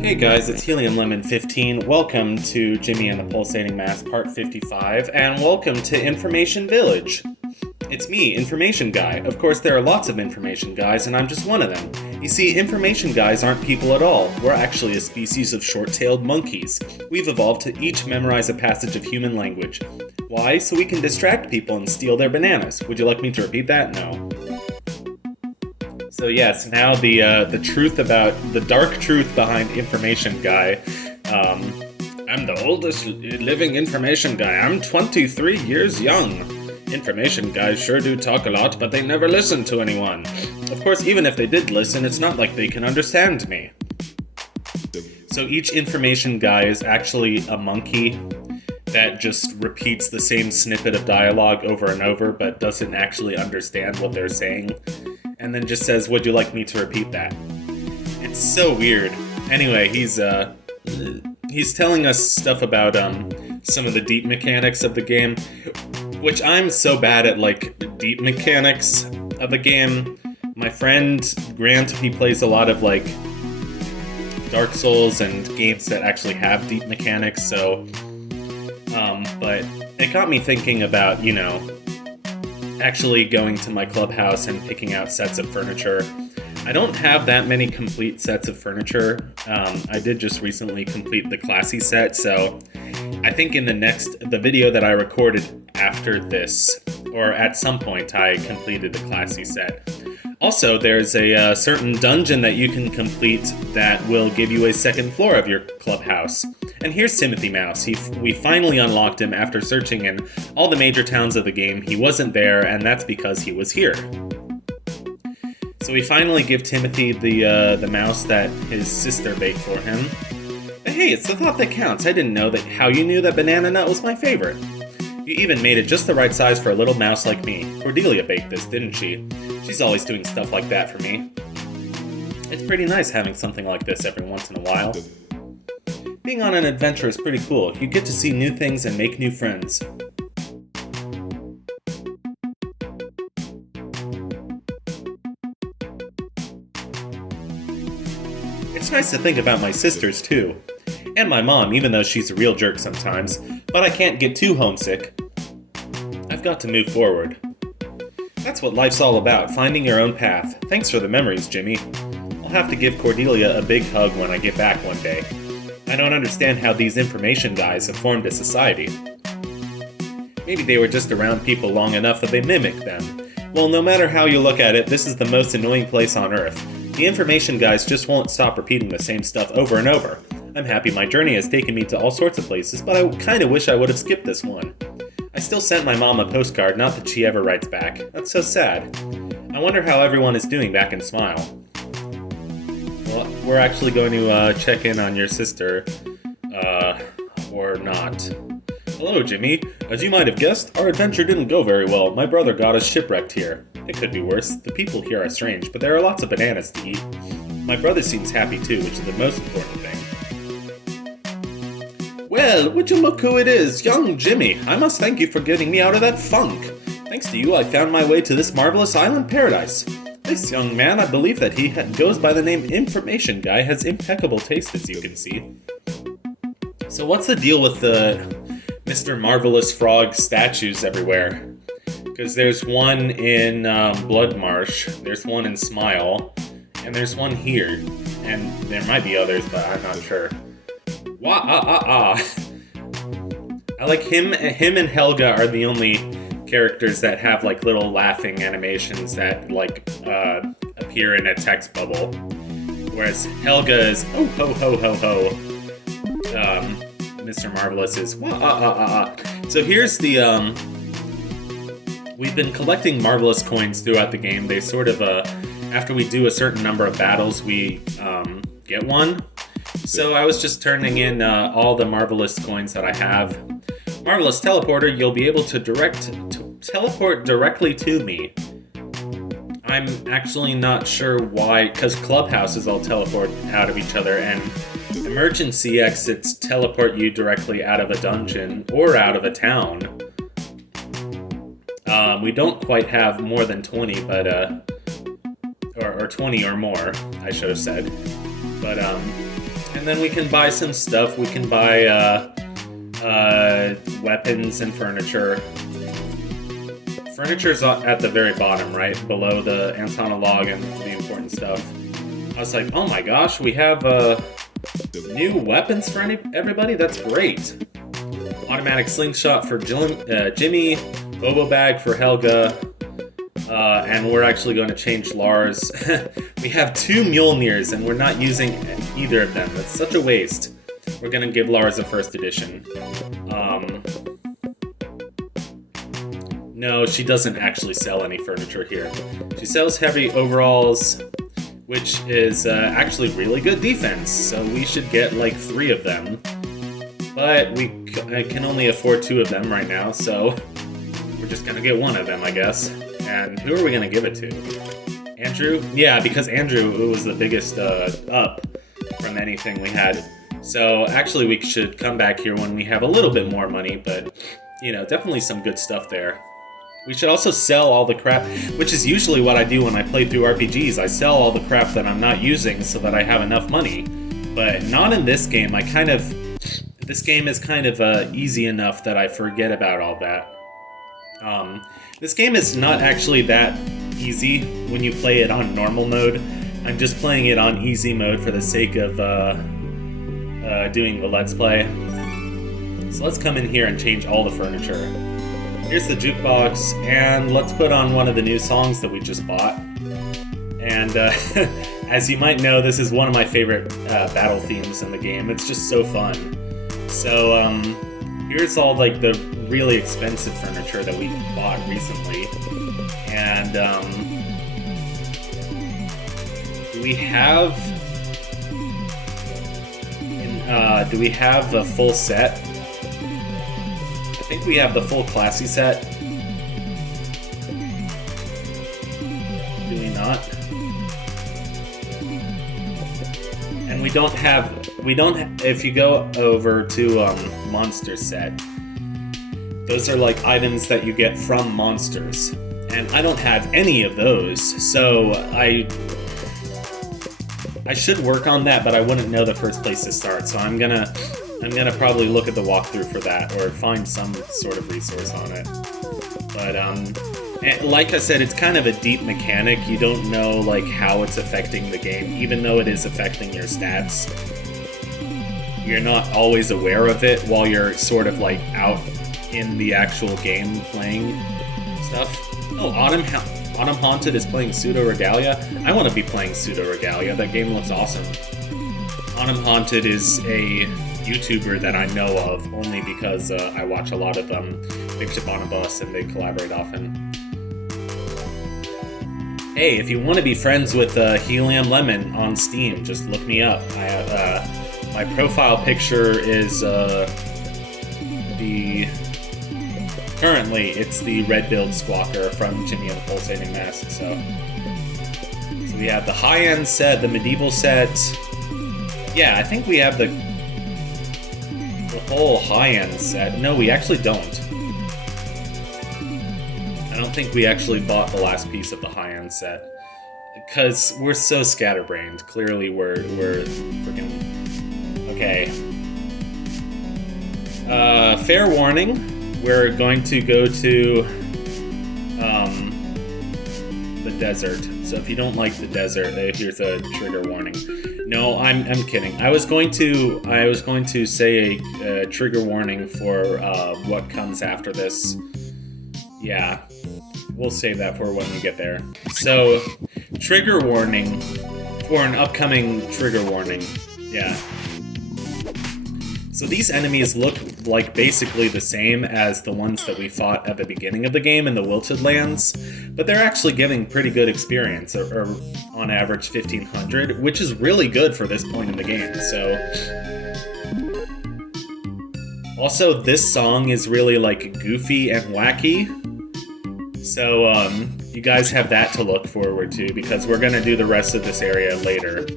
Hey guys, it's Helium Lemon 15. Welcome to Jimmy and the Pulsating Mass Part 55, and welcome to Information Village. It's me, Information Guy. Of course, there are lots of Information Guys, and I'm just one of them. You see, Information Guys aren't people at all. We're actually a species of short-tailed monkeys. We've evolved to each memorize a passage of human language. Why? So we can distract people and steal their bananas. Would you like me to repeat that? No. So yes, now the truth about the dark truth behind Information Guy. I'm the oldest living Information Guy. I'm 23 years young. Information Guys sure do talk a lot, but they never listen to anyone. Of course, even if they did listen, it's not like they can understand me. So each Information Guy is actually a monkey that just repeats the same snippet of dialogue over and over, but doesn't actually understand what they're saying. And then just says, would you like me to repeat that? It's so weird. Anyway, he's telling us stuff about some of the deep mechanics of the game, which I'm so bad at, like, deep mechanics of the game. My friend Grant, he plays a lot of, like, Dark Souls and games that actually have deep mechanics, so, but it got me thinking about, you know, actually going to my clubhouse and picking out sets of furniture. I don't have that many complete sets of furniture. I did just recently complete the classy set, so I think in the video that I recorded after this, or at some point, I completed the classy set. Also, there's a certain dungeon that you can complete that will give you a second floor of your clubhouse. And here's Timothy Mouse. We finally unlocked him after searching in all the major towns of the game. He wasn't there, and that's because he was here. So we finally give Timothy the mouse that his sister baked for him. But hey, it's the thought that counts. I didn't know how you knew that banana nut was my favorite. You even made it just the right size for a little mouse like me. Cordelia baked this, didn't she? She's always doing stuff like that for me. It's pretty nice having something like this every once in a while. Being on an adventure is pretty cool. You get to see new things and make new friends. It's nice to think about my sisters, too. And my mom, even though she's a real jerk sometimes. But I can't get too homesick. I've got to move forward. That's what life's all about, finding your own path. Thanks for the memories, Jimmy. I'll have to give Cordelia a big hug when I get back one day. I don't understand how these Information Guys have formed a society. Maybe they were just around people long enough that they mimicked them. Well, no matter how you look at it, this is the most annoying place on Earth. The Information Guys just won't stop repeating the same stuff over and over. I'm happy my journey has taken me to all sorts of places, but I kinda wish I would have skipped this one. I still sent my mom a postcard, not that she ever writes back. That's so sad. I wonder how everyone is doing back in Smile. Well, we're actually going to check in on your sister. Or not. Hello, Jimmy. As you might have guessed, our adventure didn't go very well. My brother got us shipwrecked here. It could be worse. The people here are strange, but there are lots of bananas to eat. My brother seems happy too, which is the most important thing. Well, would you look who it is? Young Jimmy. I must thank you for getting me out of that funk. Thanks to you, I found my way to this marvelous island paradise. This young man, I believe that he goes by the name Information Guy, has impeccable taste, as you can see. So what's the deal with the Mr. Marvelous Frog statues everywhere? Because there's one in Blood Marsh, there's one in Smile, and there's one here. And there might be others, but I'm not sure. I like him and Helga are the only characters that have like little laughing animations that like appear in a text bubble. Whereas Helga is oh ho ho ho ho. Mr. Marvelous is So here's the we've been collecting Marvelous coins throughout the game. They sort of after we do a certain number of battles we get one. So I was just turning in all the Marvelous coins that I have. Marvelous Teleporter, you'll be able to teleport directly to me. I'm actually not sure why, because clubhouses all teleport out of each other, and emergency exits teleport you directly out of a dungeon or out of a town. We don't quite have more than 20, but or 20 or more, I should have said. But And then we can buy some stuff. We can buy weapons and furniture. Furniture's at the very bottom, right? Below the Antana log and the important stuff. I was like, oh my gosh, we have new weapons for everybody? That's great. Automatic slingshot for Jimmy, Bobo bag for Helga, and we're actually going to change Lars. We have 2 Mjolnirs and we're not using either of them. That's such a waste. We're going to give Lars a first edition. No, she doesn't actually sell any furniture here. She sells heavy overalls, which is actually really good defense, so we should get like 3 of them. But I can only afford 2 of them right now, so we're just gonna get 1 of them, I guess. And who are we gonna give it to? Andrew? Yeah, because Andrew was the biggest up from anything we had. So actually we should come back here when we have a little bit more money, but you know, definitely some good stuff there. We should also sell all the crap, which is usually what I do when I play through RPGs. I sell all the crap that I'm not using so that I have enough money. But not in this game. This game is kind of easy enough that I forget about all that. This game is not actually that easy when you play it on normal mode. I'm just playing it on easy mode for the sake of doing the Let's Play. So let's come in here and change all the furniture. Here's the jukebox, and let's put on one of the new songs that we just bought. And as you might know, this is one of my favorite battle themes in the game. It's just so fun. So here's all like the really expensive furniture that we bought recently. And do we have a full set? I think we have the full classy set. Do we not? And we don't have, if you go over to monster set, those are like items that you get from monsters. And I don't have any of those, so I should work on that, but I wouldn't know the first place to start, so I'm gonna probably look at the walkthrough for that, or find some sort of resource on it. But like I said, it's kind of a deep mechanic. You don't know like how it's affecting the game, even though it is affecting your stats. You're not always aware of it while you're sort of like out in the actual game playing stuff. Oh, Autumn Haunted is playing Pseudo Regalia. I want to be playing Pseudo Regalia. That game looks awesome. Autumn Haunted is a YouTuber that I know of only because I watch a lot of Big Ship on a Bus and they collaborate often. Hey, if you want to be friends with Helium Lemon on Steam, just look me up. I have, my profile picture is currently it's the red-billed squawker from Jimmy and the Pulsating Mask. So we have the high-end set, the medieval set. Yeah, I think we have the whole high-end set. No, we actually don't. I don't think we actually bought the last piece of the high-end set. Because we're so scatterbrained. Clearly we're freaking... Okay. Fair warning. We're going to go to the desert. So if you don't like the desert, here's a trigger warning. No, I'm kidding. I was going to say a trigger warning for what comes after this. Yeah, we'll save that for when we get there. So, trigger warning for an upcoming trigger warning. Yeah. So these enemies look like basically the same as the ones that we fought at the beginning of the game in the Wilted Lands, but they're actually giving pretty good experience, or on average 1500, which is really good for this point in the game. So, also this song is really like goofy and wacky, so you guys have that to look forward to because we're gonna do the rest of this area later.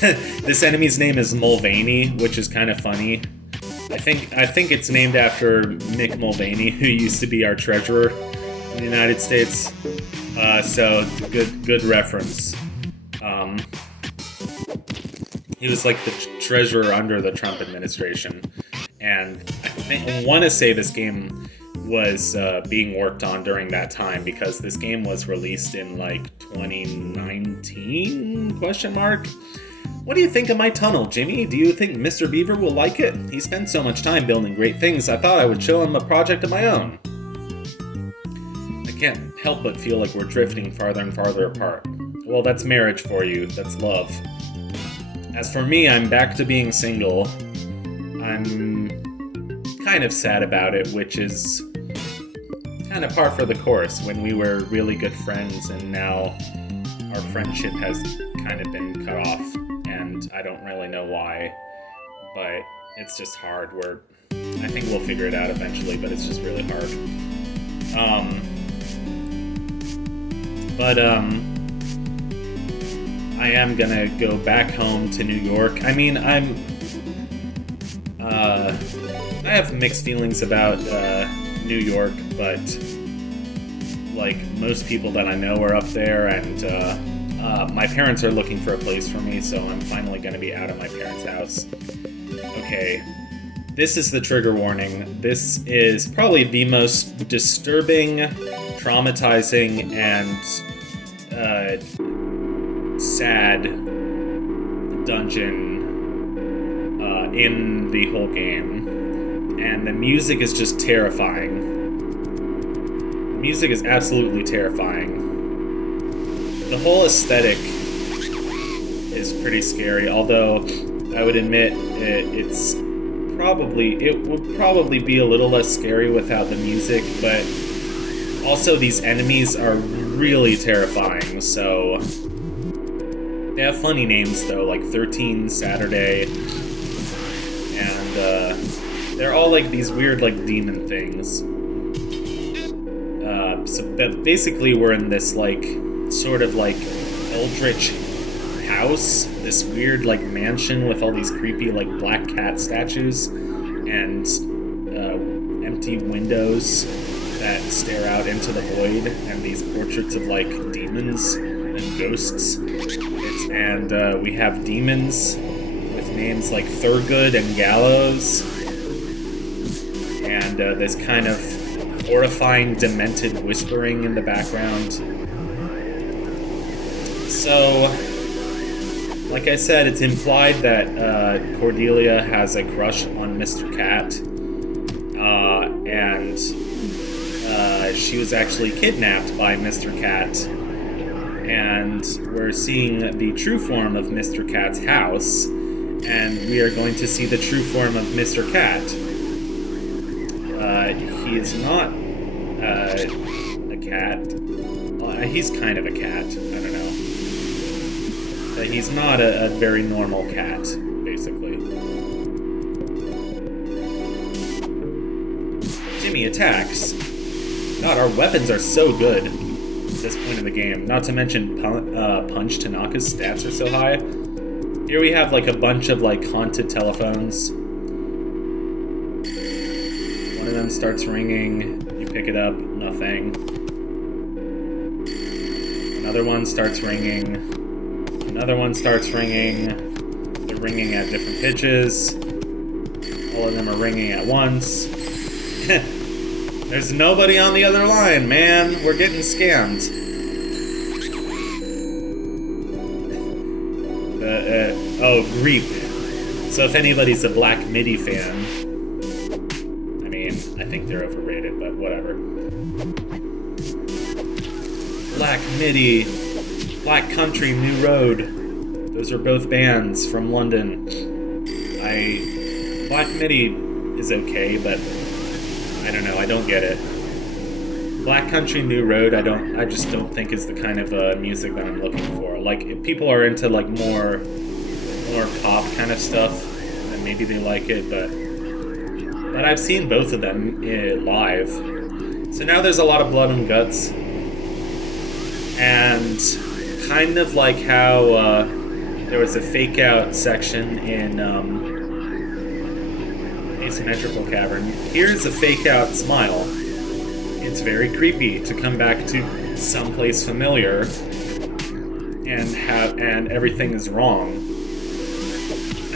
This enemy's name is Mulvaney, which is kind of funny. I think it's named after Mick Mulvaney, who used to be our treasurer in the United States. So good reference. He was like the treasurer under the Trump administration. And I want to say this game was being worked on during that time, because this game was released in like 2019 question mark. What do you think of my tunnel, Jimmy? Do you think Mr. Beaver will like it? He spent so much time building great things, I thought I would show him a project of my own. I can't help but feel like we're drifting farther and farther apart. Well, that's marriage for you. That's love. As for me, I'm back to being single. I'm kind of sad about it, which is kind of par for the course when we were really good friends, and now our friendship has kind of been cut off, and I don't really know why, but it's just hard. I think we'll figure it out eventually, but it's just really hard. I am gonna go back home to New York. I mean, I have mixed feelings about New York, but like most people that I know are up there, and my parents are looking for a place for me, so I'm finally gonna be out of my parents' house. Okay, this is the trigger warning. This is probably the most disturbing, traumatizing, and sad dungeon in the whole game, and the music is just terrifying. The music is absolutely terrifying. The whole aesthetic is pretty scary, although I would admit it would probably be a little less scary without the music, but also these enemies are really terrifying, so they have funny names though, like 13 Saturday, and they're all like these weird like demon things. So basically we're in this like sort of like eldritch house, this weird like mansion with all these creepy like black cat statues and empty windows that stare out into the void, and these portraits of like demons and ghosts. And we have demons with names like Thurgood and Gallows, and this kind of horrifying, demented whispering in the background. So, like I said, it's implied that Cordelia has a crush on Mr. Cat, and she was actually kidnapped by Mr. Cat, and we're seeing the true form of Mr. Cat's house, and we are going to see the true form of Mr. Cat. He is not a cat. He's kind of a cat. I don't know. But he's not a very normal cat, basically. Jimmy attacks. God, our weapons are so good at this point in the game. Not to mention Punch Tanaka's stats are so high. Here we have like a bunch of like haunted telephones. One of them starts ringing. You pick it up, nothing. Another one starts ringing. Another one starts ringing. They're ringing at different pitches. All of them are ringing at once. There's nobody on the other line, man. We're getting scammed. Oh, Greep. So if anybody's a Black Midi fan, I mean, I think they're overrated, but whatever. Black Midi, Black Country, New Road. Those are both bands from London. Black Midi is okay, but I don't know, I don't get it. Black Country, New Road, I just don't think is the kind of music that I'm looking for. Like, if people are into like more pop kind of stuff, then maybe they like it, but I've seen both of them live. So now there's a lot of blood and guts, and kind of like how there was a fake out section in Asymmetrical Cavern. Here's a fake out smile. It's very creepy to come back to someplace familiar and everything is wrong.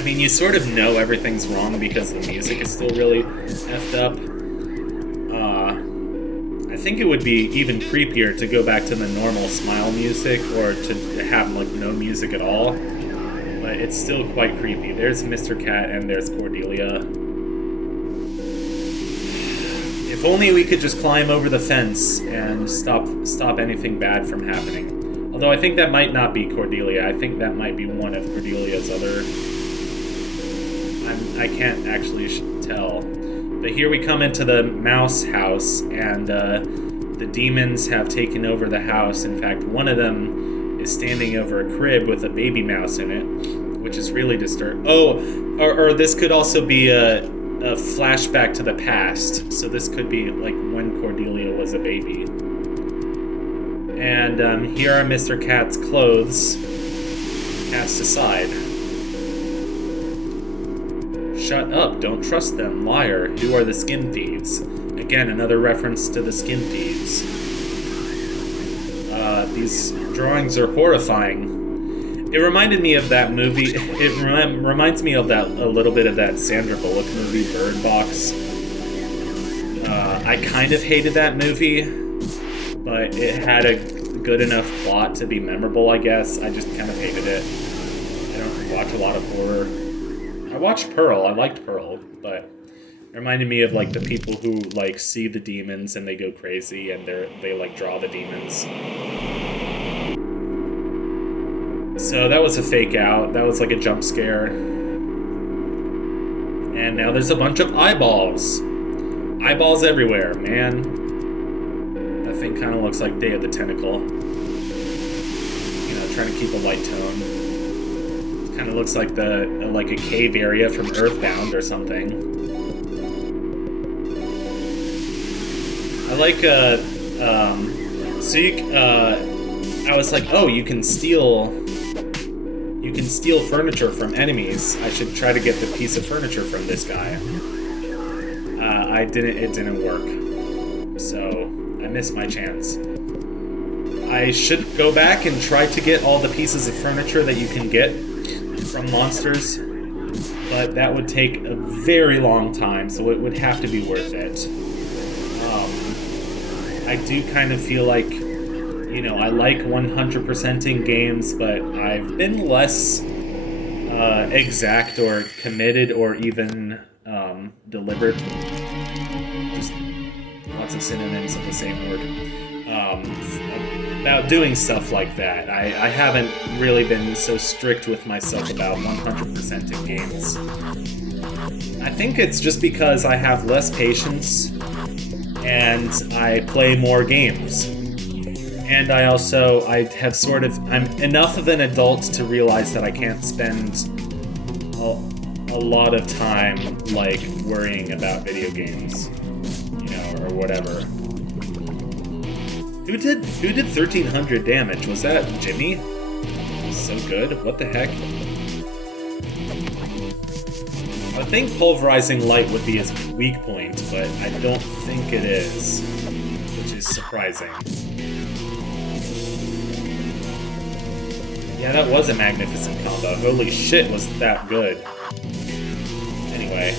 I mean, you sort of know everything's wrong because the music is still really effed up. I think it would be even creepier to go back to the normal smile music or to have like no music at all. But it's still quite creepy. There's Mr. Cat and there's Cordelia. If only we could just climb over the fence and stop anything bad from happening. Although I think that might not be Cordelia. I think that might be one of Cordelia's other... I can't actually tell. But here we come into the mouse house, and the demons have taken over the house. In fact, one of them is standing over a crib with a baby mouse in it, which is really disturbing. Oh, or this could also be a flashback to the past. So this could be like when Cordelia was a baby. And here are Mr. Cat's clothes cast aside. Shut up, don't trust them, liar. Who are the skin thieves? Again, another reference to the skin thieves. These drawings are horrifying. It reminded me of that movie. It reminds me of that a little bit of that Sandra Bullock movie, Bird Box. I kind of hated that movie, but it had a good enough plot to be memorable, I guess. I just kind of hated it. I don't watch a lot of horror. I watched Pearl. I liked Pearl, but it reminded me of like the people who like see the demons and they go crazy and they like draw the demons. So that was a fake out. That was like a jump scare. And now there's a bunch of eyeballs. Eyeballs everywhere, man. That thing kind of looks like Day of the Tentacle. You know, trying to keep a light tone. Kind of looks like like a cave area from Earthbound or something. I like I was like, oh, you can steal furniture from enemies. I should try to get the piece of furniture from this guy. It didn't work. So I missed my chance. I should go back and try to get all the pieces of furniture that you can get from monsters, but that would take a very long time, so it would have to be worth it. I do kind of feel like, you know, I like 100%ing games, but I've been less exact or committed or even deliberate. Just lots of synonyms of the same word. About doing stuff like that. I haven't really been so strict with myself about 100%ing games. I think it's just because I have less patience and I play more games. And I'm enough of an adult to realize that I can't spend a lot of time, like, worrying about video games, you know, or whatever. Who did 1,300 damage? Was that Jimmy? So good. What the heck? I think pulverizing light would be his weak point, but I don't think it is, which is surprising. Yeah, that was a magnificent combo. Holy shit, was that good. Anyway.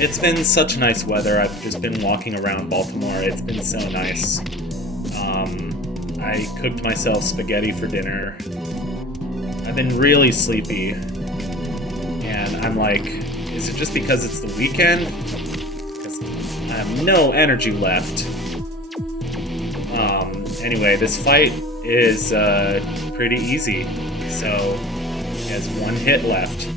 It's been such nice weather. I've just been walking around Baltimore. It's been so nice. I cooked myself spaghetti for dinner. I've been really sleepy. And I'm like, is it just because it's the weekend? Because I have no energy left. Anyway, this fight is pretty easy. So, he has one hit left.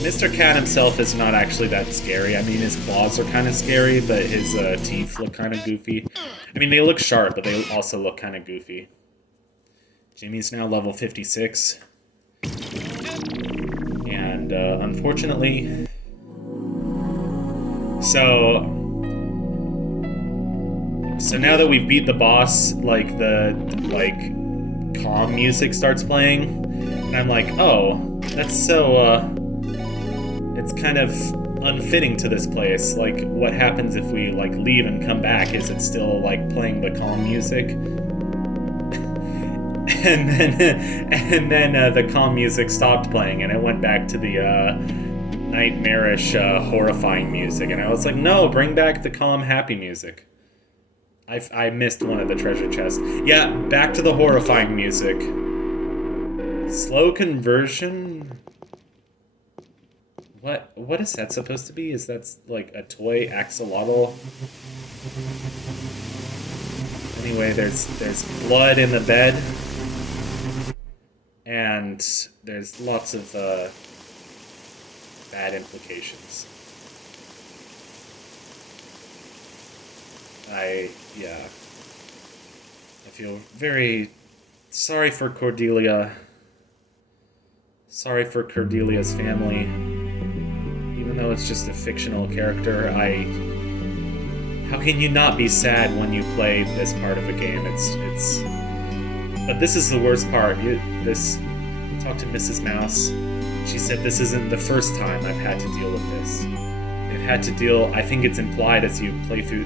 Mr. Cat himself is not actually that scary. I mean, his claws are kind of scary, but his teeth look kind of goofy. I mean, they look sharp, but they also look kind of goofy. Jimmy's now level 56. And, unfortunately... So now that we've beat the boss, like, calm music starts playing. And I'm like, oh, that's so, it's kind of unfitting to this place. Like, what happens if we, like, leave and come back? Is it still, like, playing the calm music? and then the calm music stopped playing, and it went back to the nightmarish, horrifying music. And I was like, no, bring back the calm, happy music. I missed one of the treasure chests. Yeah, back to the horrifying music. Slow conversion? What is that supposed to be? Is that like a toy axolotl? Anyway, there's blood in the bed. And there's lots of bad implications. I feel very sorry for Cordelia. Sorry for Cordelia's family. Even though it's just a fictional character, how can you not be sad when you play this part of a game? But this is the worst part. Talk to Mrs. Mouse. She said this isn't the first time I've had to deal with this. They've had to deal, I think it's implied as you play through,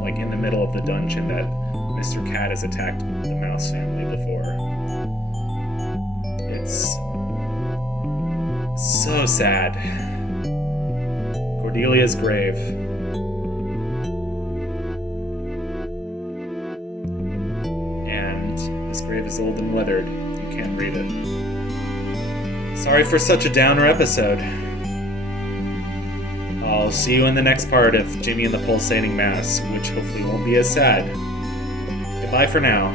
like in the middle of the dungeon, that Mr. Cat has attacked the Mouse family before. It's so sad. Cordelia's grave. And this grave is old and weathered. You can't read it. Sorry for such a downer episode. I'll see you in the next part of Jimmy and the Pulsating Mass, which hopefully won't be as sad. Goodbye for now.